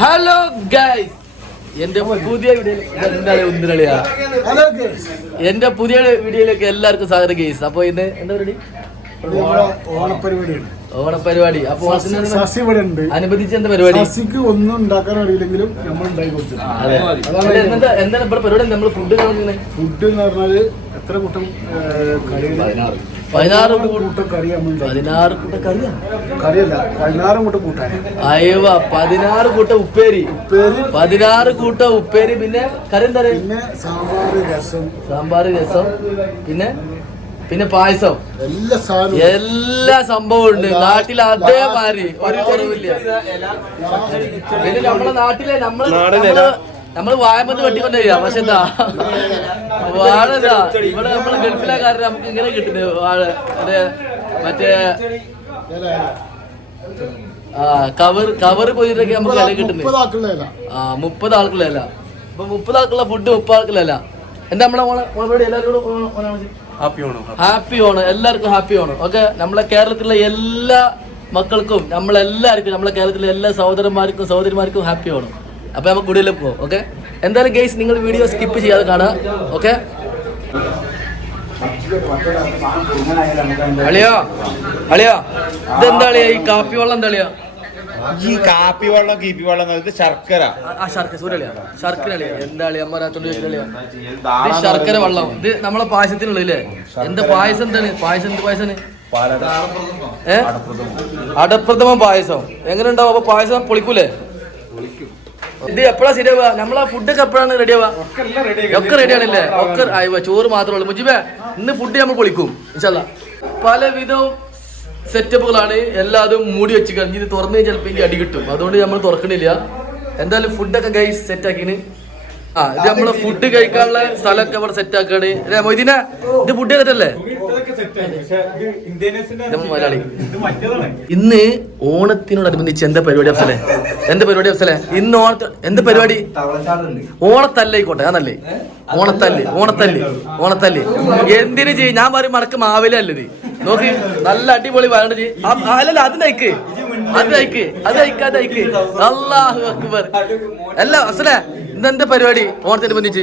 Hello guys എന്റെ പുതിയ video എന്റെ പുതിയ വീഡിയോയിലേക്ക് എല്ലാവർക്കും സ്വാഗതം ഗൈസ് അപ്പൊ ഇന്ന് എന്താ പരിപാടി? നമ്മുടെ ഓണപ്പരിപാടിയാണ്. ഓണപരിപാടി അപ്പൊ അനുബന്ധിച്ച് എന്താ പരിപാടി? ഒന്നും ഉണ്ടാക്കാൻ അറിയില്ലെങ്കിലും നമ്മൾ എന്താണ് ഇവിടെ പരിപാടി? നമ്മൾ ഫുഡ് ഫുഡ് എന്ന് പറഞ്ഞാൽ എത്ര കൂട്ടം കറി പതിനാറ് കൂട്ടം പതിനാറ് കൂട്ട കറിയാ കറിയല്ല പതിനാറ് കൂട്ട കൂട്ടാൻ അയവ പതിനാറ് കൂട്ട ഉപ്പേരി. ഉപ്പേരി. പതിനാറ് കൂട്ട ഉപ്പേരി പിന്നെ കറി എന്താ പറയുക പിന്നെ സാമ്പാർ രസം. സാമ്പാർ രസം. പിന്നെ? പിന്നെ പായസം. എല്ലാ സംഭവം ഉണ്ട്. നാട്ടിൽ അതേമാതിരി ഒരു കുറവില്ല. പിന്നെ നമ്മളെ നാട്ടിലെ നമ്മൾ നമ്മൾ വായ്പത്ത് വെട്ടിക്കൊണ്ടിരിക്കുക പക്ഷെ എന്താ? വാഴ ഇവിടെ നമ്മൾ ഗൾഫിലെ കാരണം നമുക്ക് ഇങ്ങനെ കിട്ടുന്നത് വാഴ. അതെ മറ്റേ ആ കവർ കവർ പോയിട്ടൊക്കെ നമുക്ക് ഇല കിട്ടുന്നത്. ആ മുപ്പത് ആൾക്കുള്ളതല്ല അപ്പൊ മുപ്പത് ആൾക്കുള്ള ഫുഡ് മുപ്പത് ആൾക്കുള്ളതല്ല എന്താ നമ്മളെ ഓണപരിപാടി ഹാപ്പി ഓണം ഹാപ്പി ഓണം. എല്ലാവർക്കും ഹാപ്പി ഓണം. ഓക്കെ? നമ്മളെ കേരളത്തിലെ എല്ലാ മക്കൾക്കും നമ്മളെല്ലാവർക്കും നമ്മളെ കേരളത്തിലെ എല്ലാ സഹോദരന്മാർക്കും സഹോദരിമാർക്കും ഹാപ്പി ഓണം. അപ്പൊ നമുക്ക് കൂടുതലും പോകും ഓക്കെ എന്തായാലും ഗെയ്സ് നിങ്ങൾ വീഡിയോ സ്കിപ്പ് ചെയ്യാതെ കാണാം ഓക്കെ അളിയോ അളിയോ ഇതെന്താ അളിയാ ഈ കാപ്പി വെള്ളം എന്താ അളിയാ? ഈ കാപ്പി വെള്ളം കീപ്പി വെള്ളം ഇത് ശർക്കര. ആ, ശർക്കര സൂര്യളിയാ ശർക്കര അളിയാ. എന്താ അളിയാ അമ്മ രാത്രി ചോദിച്ചിട്ടില്ല ഇത് ശർക്കര വെള്ളം. ഇത് നമ്മളെ പായസത്തിനുള്ള ഇല്ലേ എന്താ പായസം എന്താണ്? പായസം എന്ത് പായസം ഏഹ് അടപ്രഥമ പായസം. എങ്ങനെ ഉണ്ടാവും? അപ്പൊ പായസം പൊളിക്കൂലേ? ഇത് എപ്പോഴാ ശരിയാവുക? നമ്മളാ ഫുഡൊക്കെ എപ്പോഴാണ് റെഡി ആവുക? ഒക്കെ റെഡി ആണല്ലേ? ഒക്കെ ആയി ചോറ് മാത്രമേ ഉള്ളൂ. മുജിബേ ഇന്ന് ഫുഡ് നമ്മൾ പൊളിക്കും ഇൻഷാല്ല പലവിധം സെറ്റപ്പുകളാണ് എല്ലാതും മൂടി വെച്ച് കഴിഞ്ഞ് ഇത് തുറന്ന് ചിലപ്പോൾ എനിക്ക് അടി കിട്ടും. അതുകൊണ്ട് നമ്മൾ തുറക്കണില്ല. എന്തായാലും ഫുഡൊക്കെ ഗൈസ് സെറ്റ് ആക്കിന്. നമ്മളെ ഫുഡ് കഴിക്കാനുള്ള സ്ഥലമൊക്കെ ഇവിടെ സെറ്റ് ആക്കാണ്. അല്ലേ മൊയ്തീന ഇത് ഫുഡ് ചെയ്തിട്ടല്ലേ? മലയാളി ഇന്ന് ഓണത്തിനോടനുബന്ധിച്ച് എന്താ പരിപാടി അഫ്സലെ? എന്താ പരിപാടി അഫ്സലെ? ഇന്ന് ഓണത്തിന് എന്താ പരിപാടി? ഓണത്തല്ലായിക്കോട്ടെ അതല്ലേ. ഓണത്തല്ല് ഓണത്തല്ല് ഓണത്തല്ല്. എന്തിനു ചെയ്യും? ഞാൻ പറയും മടക്ക് മാവിലല്ലേ നോക്കി നല്ല അടിപൊളി വരണ്ട ചെയ്യ് ആ, ആ, അല്ലല്ല അത് നയിക്ക്. അത് നയിക്ക് അത് നയിക്ക് അത് നയിക്ക്. അല്ലാഹു അക്ബർ. അല്ല അഫ്സലെ ഇന്നെന്താ പരിപാടി? ഓണത്തിനനുബന്ധിച്ച്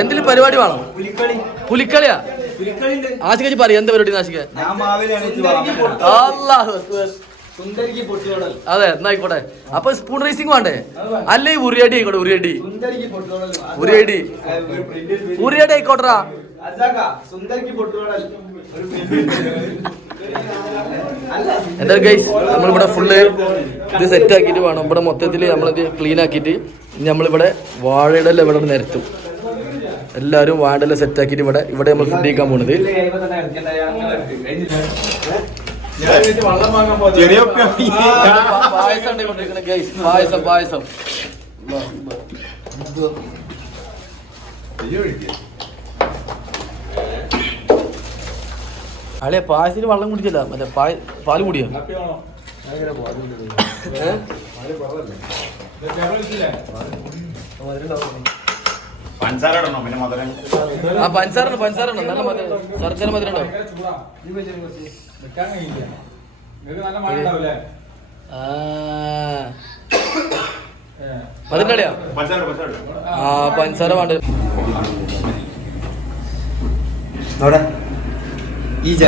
എന്തിലും പരിപാടി വേണം? പുലിക്കളിയാ? ആശിക പറയും എന്താ പരിപാടി ആശിക്ക അതെ എന്നായിക്കോട്ടെ. അപ്പൊ സ്പൂൺ റേസിംഗ് വേണ്ടേ? അല്ലേ ഈ ഉറിയടി ആയിക്കോട്ടെ ഉറിയടി. ഉറിയടി. ഉറിയടി ആയിക്കോട്ടെ എന്തായാലും ഗൈസ് നമ്മളിവിടെ ഫുള്ള് ഇത് സെറ്റ് ആക്കിയിട്ട് വേണം. ഇവിടെ മൊത്തത്തിൽ നമ്മളിത് ക്ലീൻ ആക്കിയിട്ട് നമ്മളിവിടെ വാഴയുടെ ഇവിടെ നിരത്തും. എല്ലാവരും വാഴയുടെ സെറ്റ് ആക്കിയിട്ട് ഇവിടെ ഇവിടെ നമ്മൾ ഫുഡ് കഴിക്കാൻ പോണത്. അല്ലെ പായസം പായസം പായസത്തിന് വെള്ളം കുടിച്ചില്ല. മറ്റേ പാൽ പാൽ കുടിയോ? പഞ്ചസാര ഇടണം പിന്നെ മധുരം? ആ പഞ്ചസാര പഞ്ചസാര ഉണ്ടോ നല്ല മധുരം. മധുരം ഉണ്ടോ ആ. മധുരം പഞ്ചസാര. ആ വേണ്ട. ഇജ്ജ്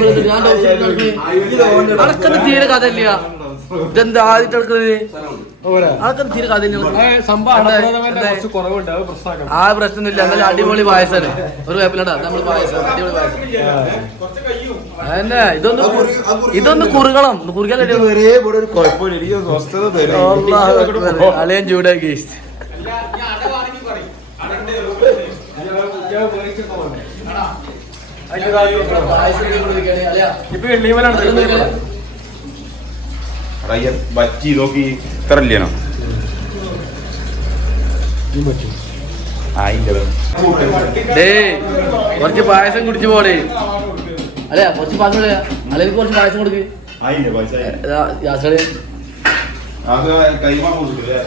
ഇട്ടിട്ട് ഞാൻ ഡൗസർ ഇട്ടിട്ട് അനക്കൊന്നും തീരെ കഥ ഇല്ല ഇതെന്താ ആദ്യത്തെ എടുക്കുന്നത് അനക്കൊന്നും തീരെ കഥ ആ പ്രശ്നമൊന്നുമില്ല. നല്ല അടിപൊളി പായസാണ്. ഒരു കുഴപ്പമില്ലടാ നമ്മൾ പായസം. അടിപൊളി പായസം. അതന്നെ. ഇതൊന്ന് ഇതൊന്ന് കുറുകണം. ഇപ്പൊ അളിയൻ ചൂടാക്കി റയ്യൻ ബജ്ജി നോക്കി ഇത്ര ഇല്ലേനോ കുറച്ച് പായസം കുടിച്ചു പോടേ. അല്ലേ കുറച്ച് പായസം അല്ലെങ്കിൽ കുറച്ച് പായസം കൊടുക്ക്. അത് കൈമാ കൊടുക്കില്ലേ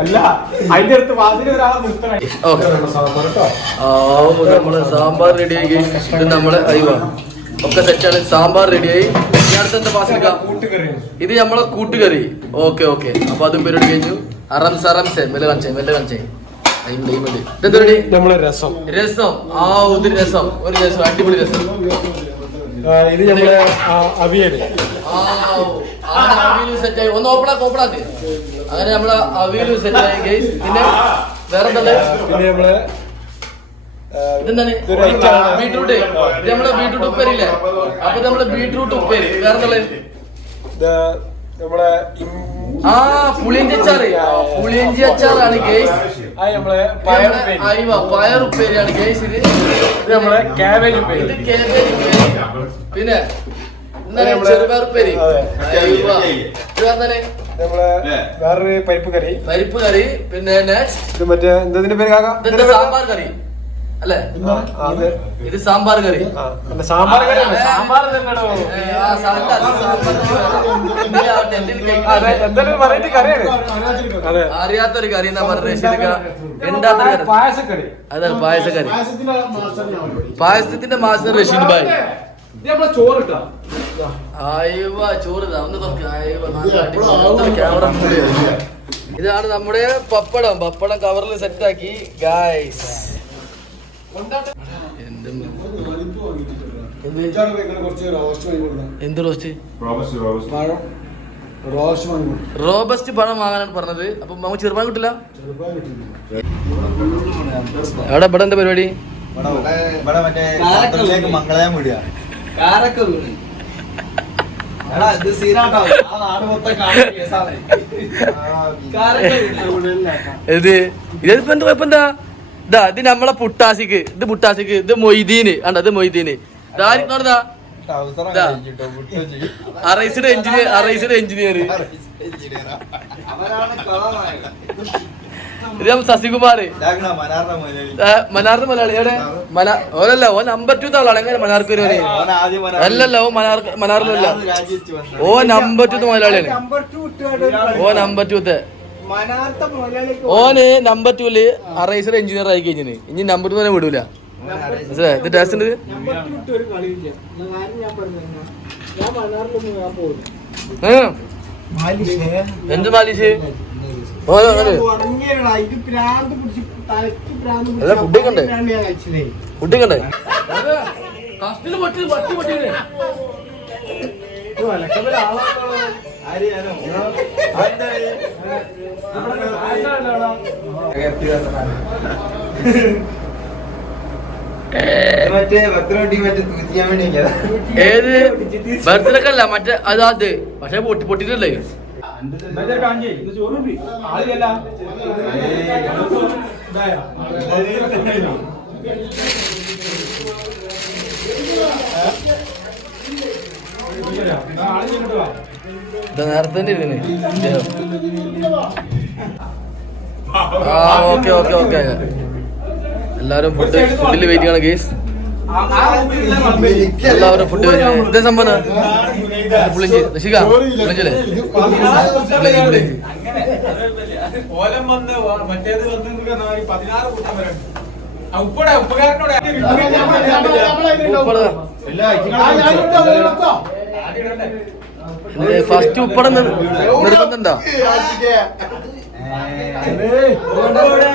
അല്ല അതിന്റെ അടുത്ത് വാതിൽ ഒരാളെ നിർത്തണം. നമ്മൾ സാമ്പാർ റെഡിയായി ഇത് നമ്മൾ അയ്യോ ഒക്കെ സെറ്റാണ് സാമ്പാർ റെഡിയായി അടുത്ത പാസ് ഇത് നമ്മളെ കൂട്ടുകറി. Okay okay. അപ്പൊ അതും പരിപാടി കഴിഞ്ഞു. അറംസ് അറംസെ മെല്ലെ കാണിച്ചേ മെല്ലെ കാണിച്ചേ. ഇതെന്താ രസം. രസം. ആ ഒരു രസം. ഒരു രസം. അടിപൊളി രസം. ഇത് നമ്മളെ അവിയൽ അവിയൽ. ആ, അങ്ങനെ അവിയലും സെറ്റായി ഒന്ന് ഓപ്പണാക്ക് ഓപ്പണാക്ക് അങ്ങനെ നമ്മളെ അവിയലും സെറ്റായി ഗൈസ് പിന്നെ വേറെ പിന്നെ നമ്മളെ ഇതെന്താണ്? ബീട്രൂട്ട് ഇത് നമ്മളെ ബീട്രൂട്ട് ഉപ്പേരില്ലേ അപ്പൊ നമ്മളെ ബീട്രൂട്ട് ഉപ്പേരി. വേറെ നമ്മളെ ആ പുളിയഞ്ചി അച്ചാറ് പുളിയഞ്ചി അച്ചാറാണ് ഗൈസ്. ആ നമ്മളെ പയർ ഉപ്പേരിയാണ് ഗൈസ് ഇത്. ഇത് നമ്മളെ കാബേജ് ഉപ്പേരി ഇത് കാബേജ് ഉപ്പേരി പിന്നെ ചെറുപയർ ഉപ്പേരി നമ്മളെ വേറൊരു പരിപ്പ് കറി. പരിപ്പ് കറി പിന്നെ ഇത് മറ്റേ എന്തതിന്റെ പേര് കാക്ക? സാമ്പാർ കറി. അല്ലേ? അത് ഇത് സാമ്പാർ കറി. സാമ്പാർ കറി സാമ്പാർ അത് അതെ അതെ. അറിയാത്തൊരു കറി എന്നാ പറഞ്ഞത് പായസക്കറി. അതാണ് പായസക്കറി. പായസത്തിന്റെ മാസ്റ്റർ റഷീൻ റഷീദ് ഭായ്. ചോറ് ഇട്ടാ. അയ്യോ ചോറ് ഒന്ന് ക്യാമറ ഇതാണ് നമ്മുടെ പപ്പടം. പപ്പടം കവറിൽ സെറ്റ് ആക്കി. ഗായ്സ് എന്ത് റോസ്റ്റ് റോബസ്റ്റ് പഴം. വാങ്ങാനാണ് പറഞ്ഞത്. അപ്പൊ നമുക്ക് ചെറുപ്പം കിട്ടില്ല. എവിടെ ഇവിടെ എന്താ പരിപാടി? ഇത് ഇതിപ്പോ എന്താ? കുഴപ്പം എന്താ? ഇതാ ഇത് നമ്മളെ പുട്ടാസിക്ക് ഇത് പുട്ടാസിക്ക് ഇത് മൊയ്തീന്. കണ്ട ഇത് മൊയ്തീന്. ഇതാ. Arised engineer arised engineer. ഇത് ശശികുമാർ മനാറിന്റെ മലയാളി എവിടെ? മന ഓ നമ്പർ ടു ആളാണ് എങ്ങനെ മനാർക്ക് മനാർ അല്ലല്ല ഓ മനാർ മനാറിലല്ല. ഓ നമ്പർ ടു മലയാളിയാണ്. ഓ നമ്പർ ടൂത്തെ ഓന് നമ്പർ ടൂൽ അറൈസർ എഞ്ചിനീയർ ആയി കഴിഞ്ഞു ഇനി നമ്പർ ടു തന്നെ വിടൂല. മനസ്സിലായോ? ഇത് ടേസ്റ്റ് ഉണ്ട്? എന്ത് മാലിഷ്? അല്ല, ഫുഡ് കണ്ടേ പൊട്ടി പട്ടി മറ്റേ ഭക്തനോട്ടി മറ്റേ തൂറ്റിയാൻ വേണ്ടി ഏത്? ബർത്ത്ഡേക്കല്ല മറ്റേ അതാ അത്. പക്ഷെ പൊട്ടി പൊട്ടിട്ടല്ലേ ആൾ ചെന്നിട്ട് വാ. നേരത്തെ ഇദ്ദേഹം. ആ ഓക്കെ ഓക്കെ ഓക്കെ എല്ലാരും ഫുഡ് ഫുഡിൽ വെയിറ്റ് ചെയ്യണം കമ്പനി. എല്ലാവരും ഫുഡ് ഇതേ സംഭവം പുളിഞ്ചി രക്ഷിക്ക പുളിഞ്ചില്ലേ ഉപ്പടെ ഉപ്പുകാരനോട് ഫസ്റ്റ് ഉപ്പട നിർബന്ധണ്ടോ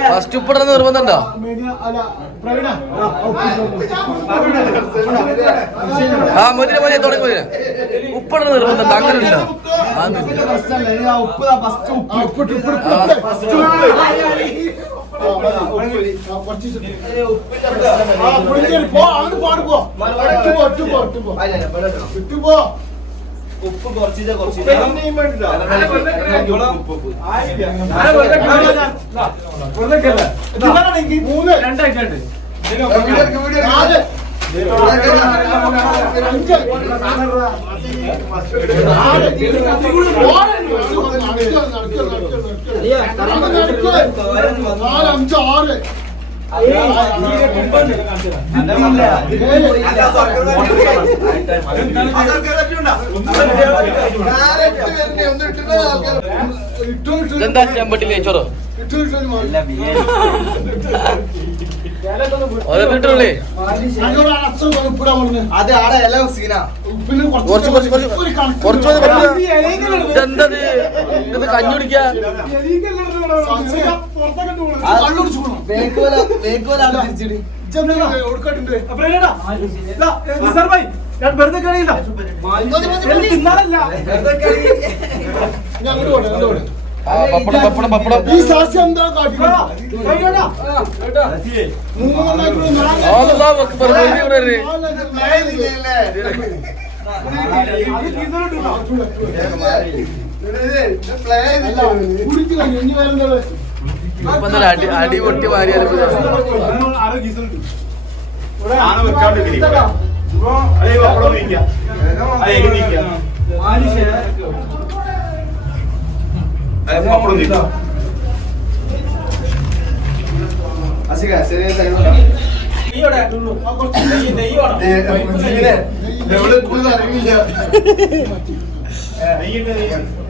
ഫസ്റ്റ് ഉപ്പട പ്രവീണ. ആ, മൊതിര മൊതിര തുടങ്ങി മൊതിര ഉപ്പട പോ അങ്ങനെ ഉണ്ടോ ആ ഉപ്പിന്റെ പ്രശ്നമല്ല ഇത് ആ ഉപ്പ് കുറച്ചിട്ട് ഉപ്പ് എണ്ണയും വേണ്ടില്ല. ഇതാണ് എനിക്ക് മൂന്ന്. നാല്. അഞ്ച്. നാല്. അഞ്ച്. ആറ്. ഇതെന്താ ചെമ്പട്ടി നെയ്ച്ചോറോ ഓരോന്നിട്ടുള്ളേ അതെ ആടെ എല്ലാം സീനാ. കുറച്ച് കുറച്ച് കുറച്ച് കുറച്ച് ഇതെന്തത് ഇത്? കഞ്ഞി തിരിച്ചിട്ട് വെറുതെ കളിയില്ല തിന്നാനല്ല പപ്പടം പപ്പടം പപ്പടം ഈ സാസ്യം എന്താ കാട്ടിക്കോളാം അടി പൊട്ടി മാറിയാലും ആണ് വെക്കാണ്ടിരിക്കുക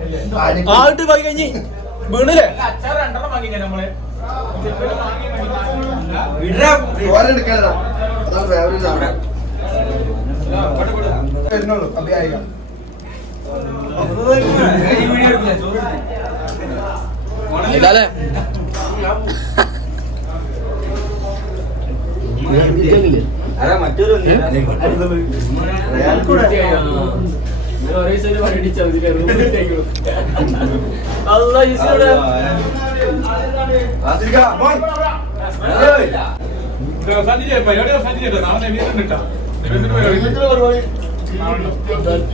അതേ അത് ആയിട്ട് പോയി കഴിഞ്ഞ് വീണില്ലേ? അച്ചാർ രണ്ടെണ്ണം വാങ്ങി ഞാൻ നമ്മൾ ഇല്ലാലേ സഞ്ജയ് പരിപാടി സഞ്ജയ് നാളെ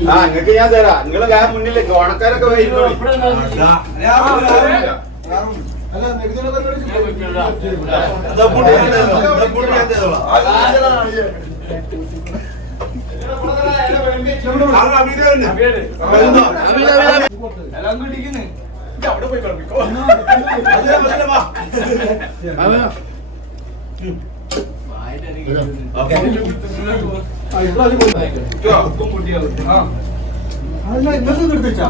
ആ നിങ്ങക്ക് ഞാൻ തരാം. നിങ്ങൾ ഞാൻ മുന്നിലേക്ക് ഓണക്കാരൊക്കെ വരുന്നു അവിടെ പോയി കളിപ്പിക്കോ ഇന്നത്തെ നിർത്തിച്ചാ